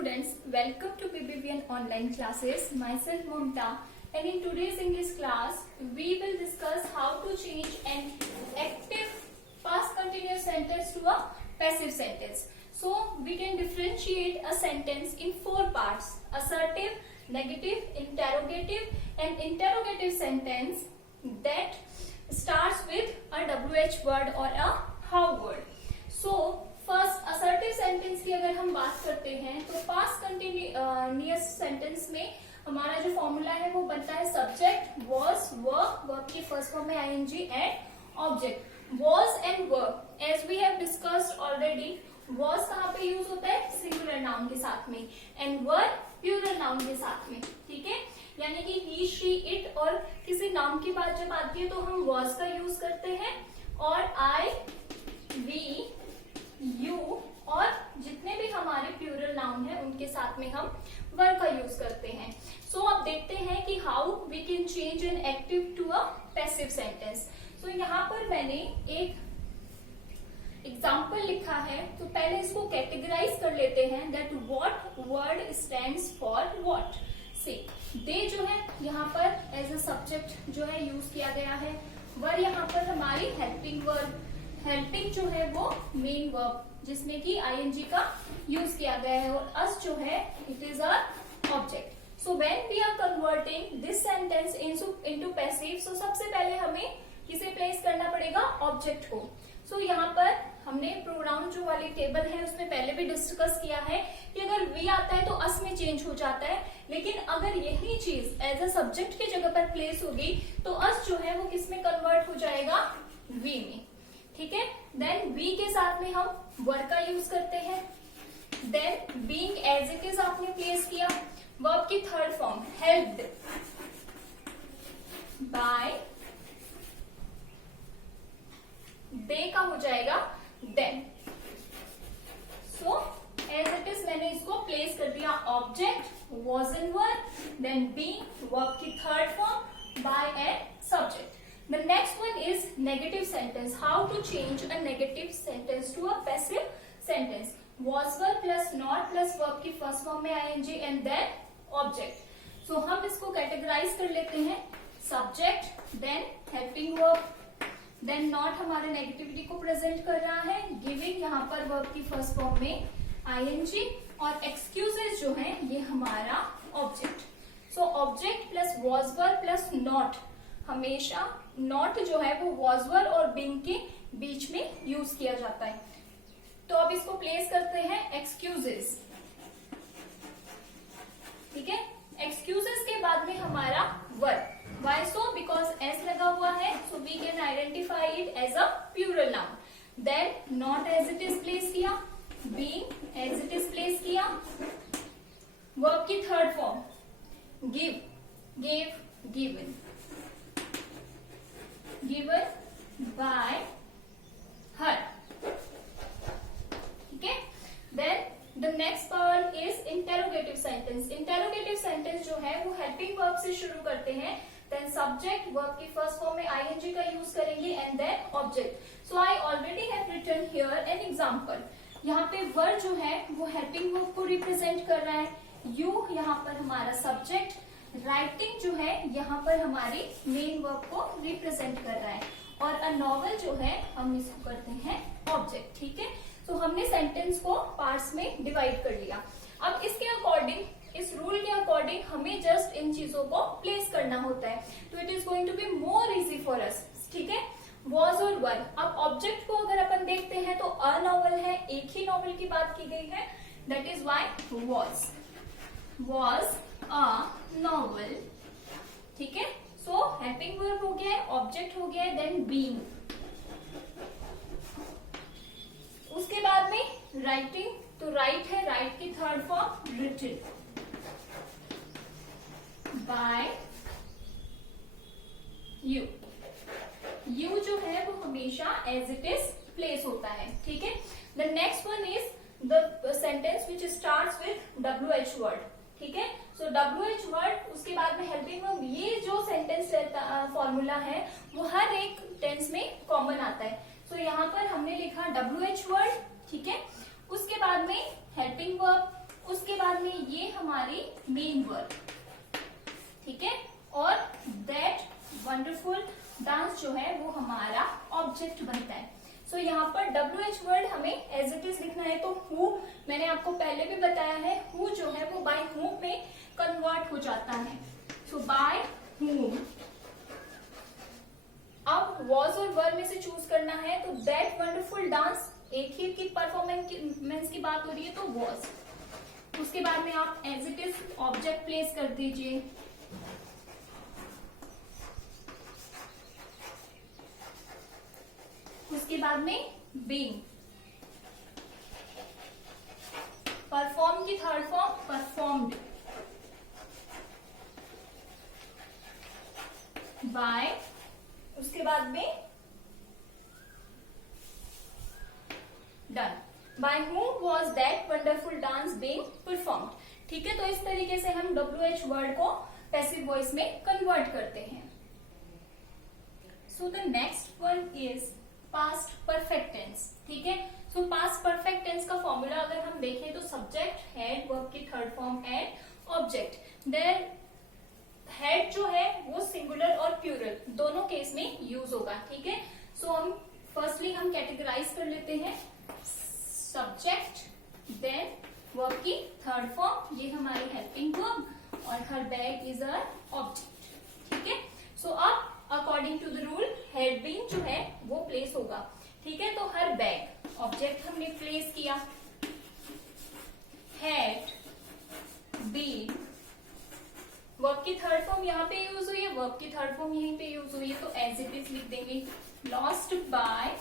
students, welcome to BBVN online classes. Myself Mamta, and in today's English class we will discuss how to change an active past continuous sentence to a passive sentence. So we can differentiate a sentence in four parts: assertive, negative, interrogative, and interrogative sentence that starts with a WH word or a how word. So first assertive sentence की अगर हम बात करते हैं तो past continuous sentence में हमारा जो फॉर्मूला है वो बनता है सब्जेक्ट वॉज वर्ब की फर्स्ट फॉर्म में ING and object was and verb as we have discussed already was कहाँ पे यूज होता है सिंगुलर नाउन के साथ में एंड वर्ब प्लूरल नाउन के साथ में, ठीक है। यानी कि ही शी इट और किसी नाउन की बात जब आती है तो हम वॉज का यूज करते हैं और आई वी यू और जितने भी हमारे प्लूरल नाउन है उनके साथ में हम वर्ब का यूज करते हैं। सो अब देखते हैं कि how we can change an active to a passive sentence. So यहाँ पर मैंने एक एग्जाम्पल लिखा है, तो पहले इसको कैटेगराइज कर लेते हैं that what word stands for what. See they जो है यहाँ पर एज अ सब्जेक्ट जो है यूज किया गया है, वर्ड यहाँ पर हमारी हेल्पिंग वर्ब, हेल्पिंग जो है वो मेन वर्ब जिसमें कि आईएनजी का यूज किया गया है और अस जो है it is a object. So when we are converting this sentence into passive, so सबसे पहले हमें किसे प्लेस करना पड़ेगा, ऑब्जेक्ट को। सो यहाँ पर हमने प्रोनाउन जो वाली टेबल है उसमें पहले भी डिस्कस किया है कि अगर वी आता है तो अस में चेंज हो जाता है, लेकिन अगर यही चीज एज अ सब्जेक्ट की जगह पर प्लेस होगी तो अस जो है वो किस में कन्वर्ट हो जाएगा, वी में, ठीक है। देन वी के साथ में हम वर्ब का यूज करते हैं। Then being as it is आपने प्लेस किया, वर्ब की third form helped by, they का हो जाएगा then. So as it is मैंने इसको प्लेस कर दिया, object was in verb, then being verb की third form, by and subject. The next one is negative sentence. How to change a negative sentence to a passive sentence? Was verb plus not plus verb की first form में ing and then object. So हम इसको categorize कर लेते हैं, subject, then helping verb, then not हमारे negativity को present कर रहा है, giving यहाँ पर verb की first form में ing और excuses जो है ये हमारा object. So object plus was verb plus not, हमेशा नॉट जो है वो वॉज वर्ब और बीइंग के बीच में यूज किया जाता है। तो अब इसको प्लेस करते हैं एक्सक्यूजेस, ठीक है। एक्सक्यूजेस के बाद में हमारा verb, why so because S लगा हुआ है, so we can identify it as a plural noun. Then not as it is place किया, being as it is place किया, वर्ब की third form give, gave, given, given by her, ठीक है। Then the next part is interrogative sentence. Interrogative sentence जो है वो helping verb से शुरू करते हैं, then subject verb की first form में ing का यूज करेंगे and then object. So I already have written here an example. यहाँ पे verb जो है वो helping verb को represent कर रहा है, you यहाँ पर हमारा subject, राइटिंग जो है यहाँ पर हमारी मेन वर्ब को रिप्रेजेंट कर रहा है और अ नॉवल जो है हम इसको करते हैं ऑब्जेक्ट, ठीक है। तो हमने सेंटेंस को पार्ट्स में डिवाइड कर लिया। अब इसके अकॉर्डिंग, इस रूल के अकॉर्डिंग हमें जस्ट इन चीजों को प्लेस करना होता है, तो it is going to be more easy for us, ठीक है। वॉज और वर, अब ऑब्जेक्ट को अगर अपन देखते हैं तो अ नॉवल है, एक ही नॉवल की बात की गई है, that is why was a novel, ठीक है। सो हेल्पिंग वर्ब हो गया है, ऑब्जेक्ट हो गया है, देन बीइंग, उसके बाद में राइटिंग, तो राइट है, राइट की third form written by you, you जो है वो हमेशा एज इट इज प्लेस होता है, ठीक है। The next one is the sentence which starts with WH word, ठीक है। सो WH वर्ड, उसके बाद में हेल्पिंग वर्ब, ये जो सेंटेंस फॉर्मूला है वो हर एक टेंस में कॉमन आता है। सो यहाँ पर हमने लिखा WH वर्ड, ठीक है। उसके बाद में हेल्पिंग वर्ब, उसके बाद हमारी मेन वर्ब, ठीक है, और दैट वंडरफुल डांस जो है वो हमारा ऑब्जेक्ट बनता है। सो यहाँ पर WH वर्ड हमें एज इट इज लिखना है। तो हु मैंने आपको पहले भी बताया है, हु जो है वो बाय हुम में कन्वर्ट हो जाता है। सो बाय हुम। अब वॉज और वर में से चूज करना है, तो दैट वंडरफुल डांस एक ही की परफॉर्मेंस की बात हो रही है तो वॉज। उसके बाद में आप as it is object place कर दीजिए। उसके बाद में बीइंग। परफॉर्म की थर्ड फॉर्म परफॉर्म्ड। बाय, उसके बाद में done. By whom was that wonderful dance being performed। ठीक है, तो इस तरीके से हम WH वर्ड को पैसिव वॉइस में कन्वर्ट करते हैं। So the next one is past perfect tense. ठीक है, सो पास्ट परफेक्ट टेंस का फॉर्मूला अगर हम देखें तो सब्जेक्ट, हेड, वर्ब की third form and object. There had जो है वो सिंगुलर और प्लूरल दोनों केस में यूज होगा। ठीक है, सो हम फर्स्टली हम कैटेगराइज कर लेते हैं। सब्जेक्ट, देन वर्ब की थर्ड फॉर्म, ये हमारी हेल्पिंग वर्ब, और her bag is a object. ठीक है, सो अब according to the rule had been जो है वो प्लेस होगा। ठीक है, तो हर बैग ऑब्जेक्ट हमने प्लेस किया। हेड, बीन, वर्ब की थर्ड फॉर्म यहाँ पे यूज हुई है, वर्ब की थर्ड फॉर्म यहीं पे यूज हुई है, तो एज इट इज लिख देंगे। लॉस्ट बाय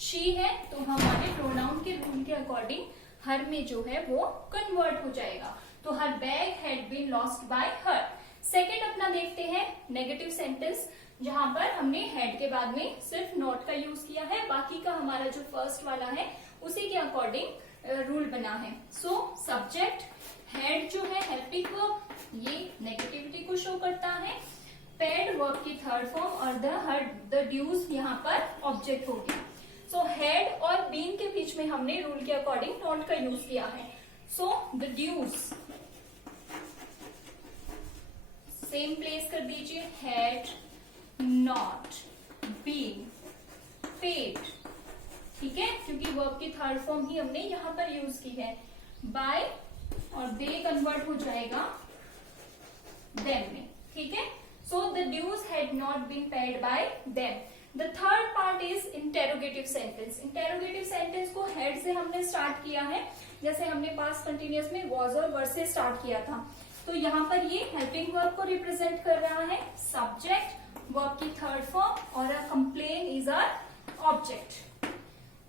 शी है, तो हमारे प्रोनाउन के रूल के अकॉर्डिंग हर में जो है वो कन्वर्ट हो जाएगा। तो her bag had been lost by her. Second अपना देखते हैं नेगेटिव सेंटेंस, जहां पर हमने हेड के बाद में सिर्फ नॉट का यूज किया है, बाकी का हमारा जो फर्स्ट वाला है उसी के अकॉर्डिंग रूल बना है। सो सब्जेक्ट, हेड जो है हेल्पिंग वर्ब, ये नेगेटिविटी को शो करता है। पेड वर्ब की थर्ड फॉर्म और द ड्यूज यहाँ पर ऑब्जेक्ट हो गया। सो हेड और बीन के बीच में हमने रूल के अकॉर्डिंग नॉट का यूज किया है। So the dues same place कर दीजिए, हेड, नॉट, बीन, पेड। ठीक है, क्योंकि वर्ब की थर्ड फॉर्म ही हमने यहाँ पर यूज की है। बाय और दे कन्वर्ट हो जाएगा देम में। ठीक है, so the dues had not been paid by them. The third part is interrogative sentence. Interrogative sentence को हेड से हमने स्टार्ट किया है, जैसे हमने पास्ट कंटिन्यूअस में वॉज और वर से स्टार्ट किया था। तो यहाँ पर ये हेल्पिंग वर्ब को रिप्रेजेंट कर रहा है, सब्जेक्ट, वर्ब की थर्ड फॉर्म और a complain is a object.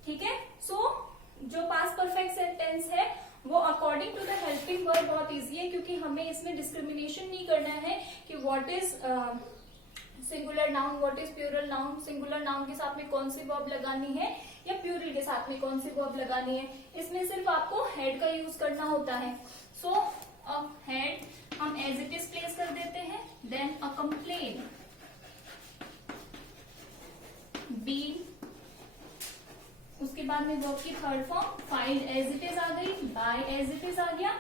ठीक है, सो जो पास्ट परफेक्ट सेंटेंस है वो according to the helping verb बहुत इजी है, क्योंकि हमें इसमें डिस्क्रिमिनेशन नहीं करना है कि what is singular noun, what is plural noun. Singular noun के साथ में कौन सी वर्ब लगानी है या प्लूरल के साथ में कौन सी वर्ब लगानी है, इसमें सिर्फ आपको हेड का यूज करना होता है। सो अब हेड हम एज इट इज प्लेस कर देते हैं, देन अ कंप्लेन, बीन, उसके बाद में वर्ब की third form, find as it is आ गई, बाय एज इट इज आ गया,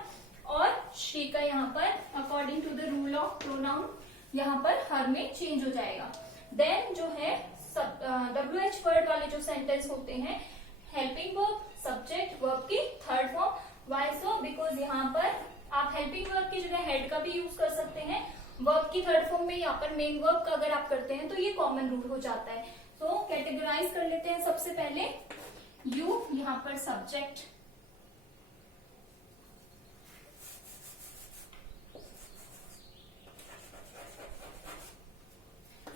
और शी का यहाँ पर according to the rule of pronoun यहाँ पर हर में चेंज हो जाएगा। देन जो है WH वर्ड वाले जो सेंटेंस होते हैं, हेल्पिंग वर्ब, सब्जेक्ट, वर्ब की third form. Why so? Because यहाँ पर आप हेल्पिंग वर्ब की जगह हेड का भी यूज कर सकते हैं। वर्ब की थर्ड फॉर्म में यहाँ पर मेन वर्ब का अगर आप करते हैं तो ये कॉमन रूल हो जाता है। तो कैटेगराइज कर लेते हैं। सबसे पहले यू, यहाँ पर सब्जेक्ट,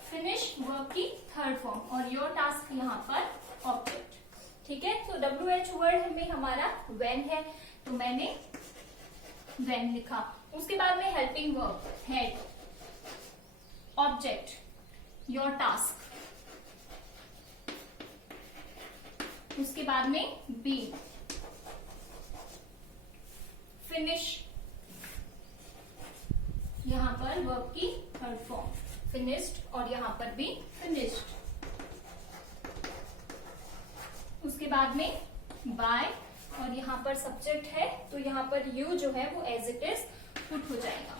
फिनिश वर्ब की थर्ड फॉर्म, और योर टास्क यहाँ पर ऑब्जेक्ट। ठीक है, तो WH वर्ड में हमारा व्हेन है, तो मैंने व्हेन लिखा। उसके बाद में helping verb, head, object, your task, उसके बाद में बी, फिनिश, यहां पर वर्ब की थर्ड फॉर्म फिनिश्ड, और यहां पर भी फिनिश्ड। उसके बाद में बाय, और यहाँ पर सब्जेक्ट है तो यहाँ पर यू जो है वो एज इट इज पुट हो जाएगा।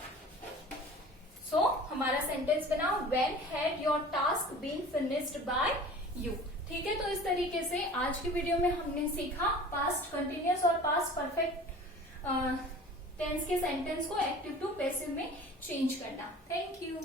सो हमारा सेंटेंस बना when had your task been finished by you. ठीक है, तो इस तरीके से आज की वीडियो में हमने सीखा पास्ट कंटिन्यूअस और पास्ट परफेक्ट टेंस के सेंटेंस को एक्टिव टू पैसिव में चेंज करना। Thank you.